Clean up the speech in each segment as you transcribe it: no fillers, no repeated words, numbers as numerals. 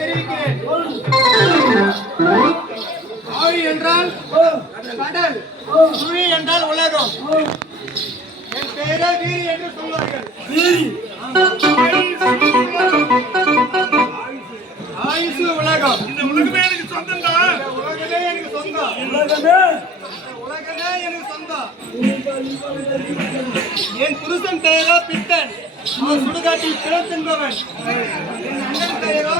தெரிவிக்கிறேன். ஆழி என்றால் கடல், சுழி என்றால் உலகம். என் பெயரே வீரி என்று சொல்வார்கள். ஆயுசு உலகம். இந்த உலகமே எனக்கு சொந்தம் தான். உலகமே எனக்கு சொந்தம். உலகமே எனக்கு சொந்தம். என் புருஷன் பெயரோ பித்தன், அவன் சுடுகாட்டில் பிறன் தின்பவன். என் அண்ணன் பெயரோ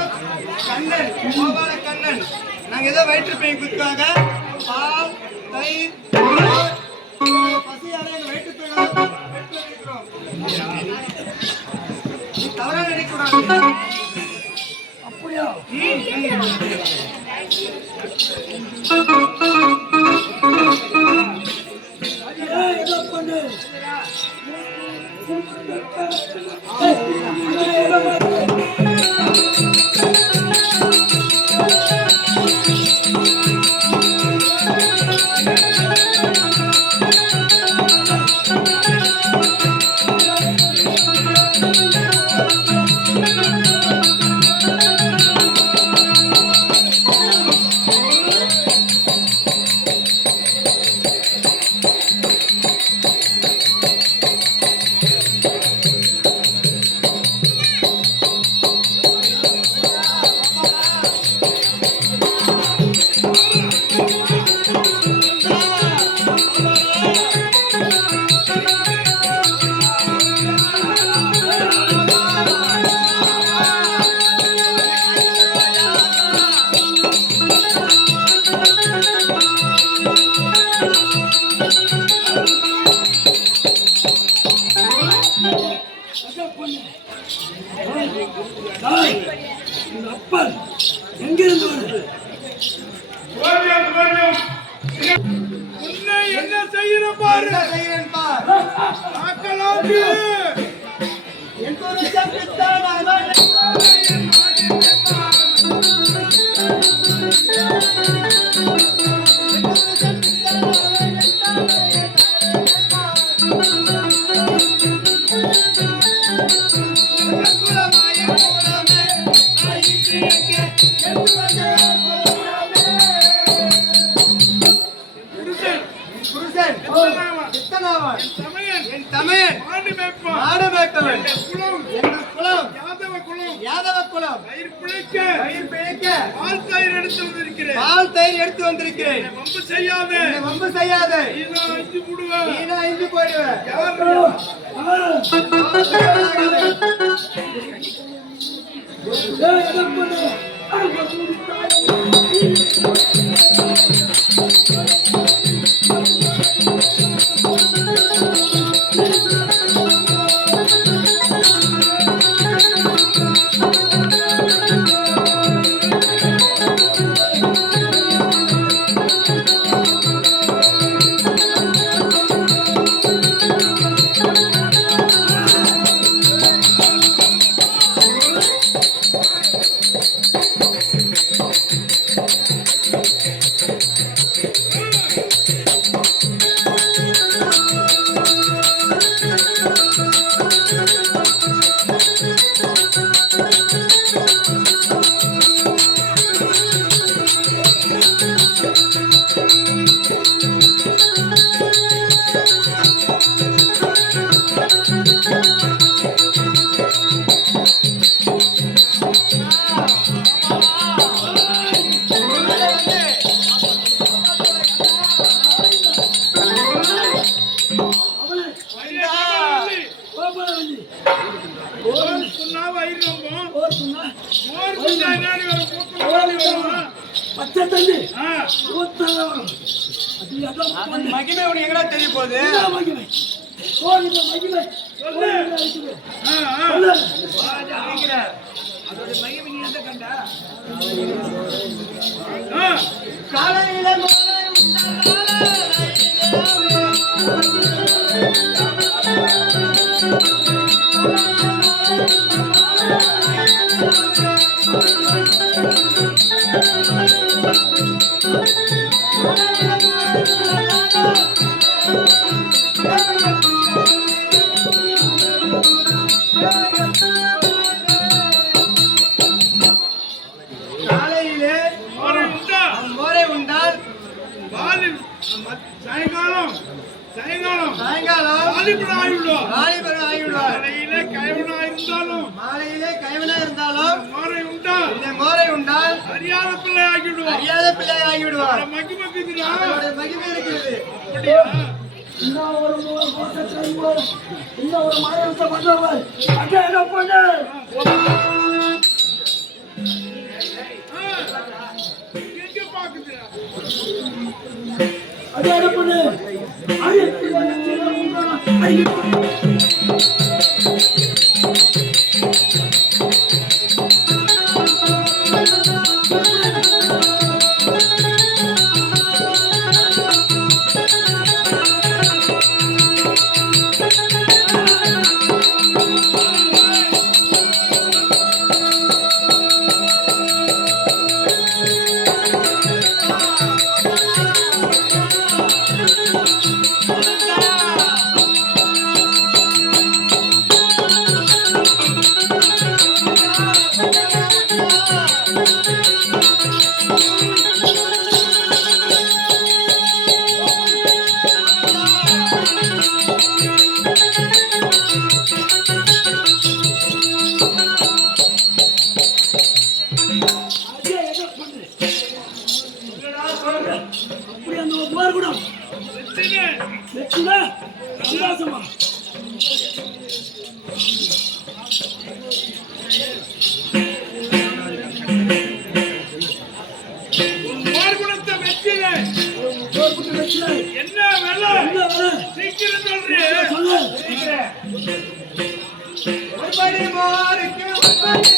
கண்ணன், கோபால கண்ணன். நாங்க ஏதோ வயிற்று பையனுக்காக பால், தயிர், பசியார எங்க வயிற்று பையன் தவறா நினைக்கூடாது. அப்படியா? பண்ணு அப்பன் எங்கிருந்து வருது? என்ன செய்யற பாரு, என் தமையன் மாடு மேய்ப்பவன். எங்கள் குலம் யாதவ குலம். பயிர் பிழைக்க பால் தயிர் எடுத்து வந்திருக்கிறேன். வம்பு செய்யாத, நீனா இஞ்சி போயிடுவேன். மகிமை உனக்கு எங்கடா தெரிய போகுது? காலையில சாயங்காலம் சாயங்காலம் சாயங்காலம் வாலிபன் ஆகிவிடுவார். வாலிபன் ஆகிவிடுவார். மாலையிலே கயவனா இருந்தாலும் மாலையிலே கைவனா இருந்தாலும் மோரை உண்டால் இந்த மோரை உண்டால் அறியாத பிள்ளை ஆகிவிடுவார். அறியாத பிள்ளை ஆகிவிடுவார். மகிமக்குதுடா. அவருடைய மகிமை இருக்கிறது. அப்படியா? இன்னும் ஒரு மாயத்தை பண்றவர் அங்கே என்ன பண்ணு எங்க பாக்குதுடா? அதே என்ன பண்ணு அப்படி அந்த போர் கூட வெற்றில சந்தோஷமா மார்குணத்தை வெற்றில என்ன வேலை? சீக்கிரம் சொல்றேன். சொல்லு ஒருபடி மோருக்கு ஒருபடி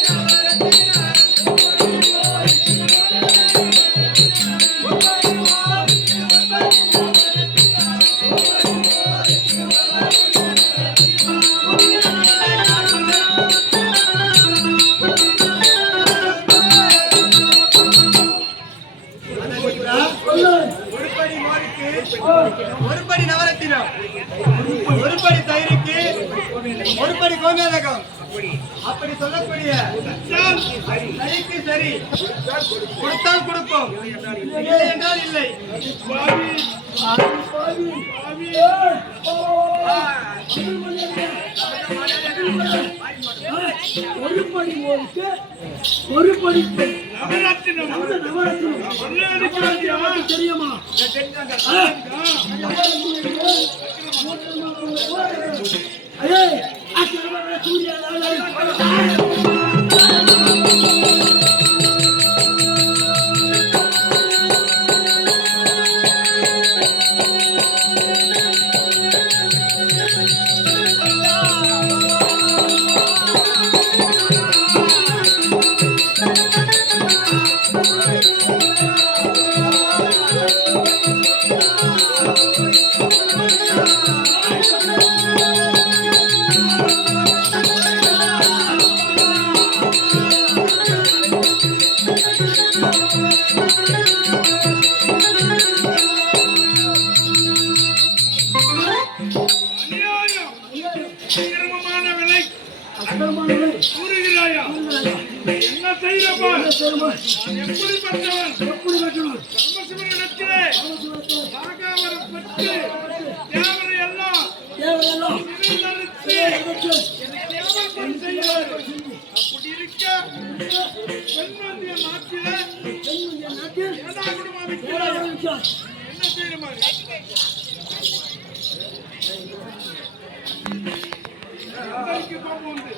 ஒருபடி மோருக்கு ஒருபடி நவரத்தினம், ஒருபடி தயிருக்கு ஒருபடி கோமேதகம், அப்படி சொல்லக்கூடிய சரிக்கு சரி, கொடுத்தால் கொடுப்போம், இல்லை என்றால் இல்லை. ஒரு படி போருக்கு ஒரு படி நவரத்தினம். நவரத்தினம் தெரியுமா? சூர்யா கூறுகிறாயா? என்ன செய்யறப்பா? எப்படி பட்டவன்? பரமசிவனிடத்திலே நாகாவரம் பெற்று தேவரை எல்லாம் நிலைநிறுத்தி தேவன் செய்கிறார். அப்படி இருக்க பெண்மந்திய நாட்டிலே ஏதாகுடமா விற்கிறார். என்ன செய்யணுமா? கோபம் வந்து